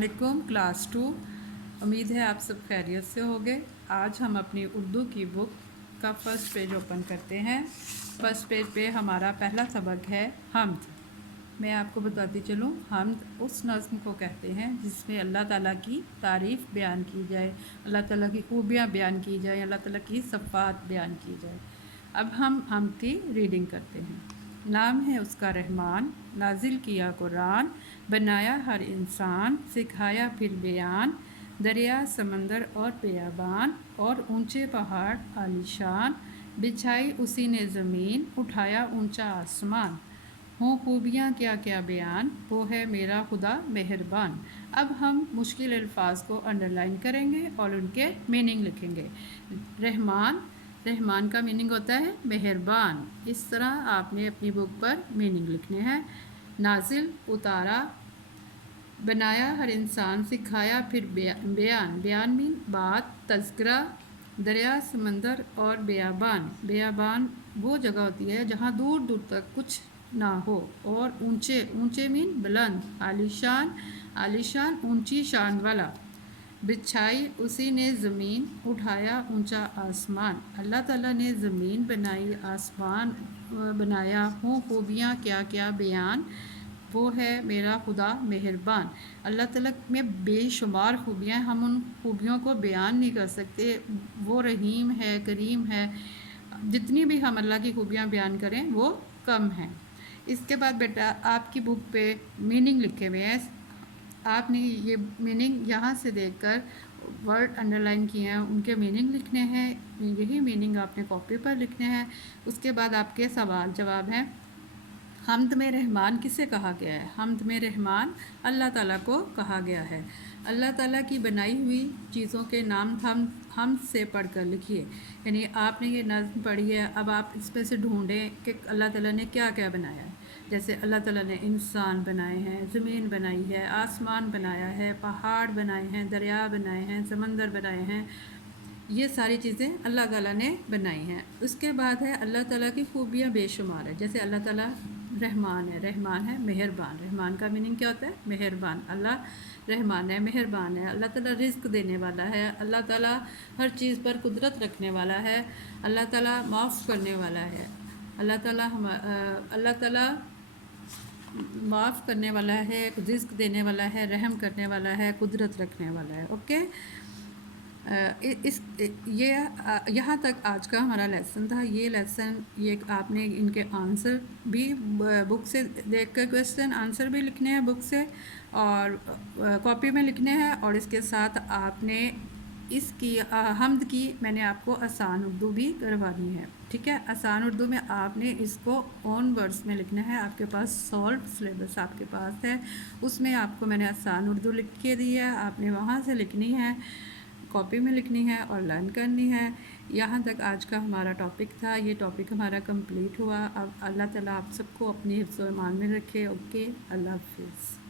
अस्सलामुअलैकुम क्लास 2। उम्मीद है आप सब खैरियत से होंगे। आज हम अपनी उर्दू की बुक का फ़र्स्ट पेज ओपन करते हैं। फ़र्स्ट पेज पे हमारा पहला सबक है हम्द। मैं आपको बताती चलूँ, हम्द उस नज़्म को कहते हैं जिसमें अल्लाह ताला की तारीफ़ बयान की जाए, अल्लाह ताला की खूबियाँ बयान की जाए, अल्लाह ताला की सिफ़ात बयान की जाए। अब हम हम्द की रीडिंग करते हैं। नाम है उसका रहमान, नाजिल किया कुरान, बनाया हर इंसान, सिखाया फिर बयान, दरिया समंदर और बियाबान और ऊंचे पहाड़ आलीशान, बिछाई उसी ने ज़मीन, उठाया ऊंचा आसमान, हों खूबियाँ क्या क्या बयान, वो है मेरा खुदा मेहरबान। अब हम मुश्किल अल्फाज को अंडरलाइन करेंगे और उनके मीनिंग लिखेंगे। रहमान, रहमान का मीनिंग होता है मेहरबान। इस तरह आपने अपनी बुक पर मीनिंग लिखने हैं। नाजिल, उतारा। बनाया हर इंसान, सिखाया फिर बयान, बयान मीन बात, तज़किरा। दरिया समंदर और बियाबान, बियाबान वो जगह होती है जहाँ दूर दूर तक कुछ ना हो। और ऊंचे, ऊंचे मीन बुलंद। आलीशान, आलीशान ऊंची शान वाला। बिछाई उसी ने ज़मीन, उठाया ऊंचा आसमान। अल्लाह ताला ने ज़मीन बनाई, आसमान बनाया, हों खूबियाँ क्या क्या बयान, वो है मेरा खुदा मेहरबान। अल्लाह ताला में बेशुमार खूबियाँ हैं, हम उन खूबियों को बयान नहीं कर सकते। वो रहीम है, करीम है, जितनी भी हम अल्लाह की खूबियाँ बयान करें वो कम हैं। इसके बाद बेटा आपकी बुक पे मीनिंग लिखे हुए हैं। आपने ये मीनिंग यहाँ से देखकर वर्ड अंडरलाइन किए हैं, उनके मीनिंग लिखने हैं। यही मीनिंग आपने कॉपी पर लिखने हैं। उसके बाद आपके सवाल जवाब हैं। हम्द में रहमान किसे कहा गया है? हम्द में रहमान अल्लाह ताला को कहा गया है। अल्लाह ताला की बनाई हुई चीज़ों के नाम हम से पढ़कर लिखिए। यानी आपने ये नज़्म पढ़ी है, अब आप इसमें से ढूंढें कि अल्लाह ताला ने क्या क्या बनाया है। जैसे अल्लाह ताला ने इंसान बनाए हैं, ज़मीन बनाई है, आसमान बनाया है, पहाड़ बनाए हैं, दरिया बनाए हैं, समंदर बनाए हैं। ये सारी चीज़ें अल्लाह ताला ने बनाई हैं। उसके बाद है अल्लाह ताला की खूबियाँ बेशुमार है। जैसे अल्लाह ताला रहमान है, रहमान है मेहरबान। रहमान का मीनिंग क्या होता है? मेहरबान। अल्लाह रहमान है, मेहरबान है। अल्लाह ताला रिज़्क देने वाला है। अल्लाह ताला हर चीज़ पर कुदरत रखने वाला है। अल्लाह ताला माफ़ करने वाला है। अल्लाह ताला माफ़ करने वाला है, रिज़्क देने वाला है, रहम करने वाला है, कुदरत रखने वाला है। ओके, यहाँ तक आज का हमारा लेसन था। ये लेसन, ये आपने इनके आंसर भी बुक से देख कर क्वेश्चन आंसर भी लिखने हैं बुक से और कॉपी में लिखने हैं। और इसके साथ आपने इसकी हम्द की मैंने आपको आसान उर्दू भी करवानी है। ठीक है, आसान उर्दू में आपने इसको ऑन वर्ड्स में लिखना है। आपके पास सॉल्व सिलेबस आपके पास है, उसमें आपको मैंने आसान उर्दू लिख के दी है, आपने वहाँ से लिखनी है, कॉपी में लिखनी है और लर्न करनी है। यहाँ तक आज का हमारा टॉपिक था। ये टॉपिक हमारा कंप्लीट हुआ। अब अल्लाह ताला आप सबको अपनी हिफ्ज़-ओ-ईमान में रखे। ओके, अल्लाह हाफ़िज़।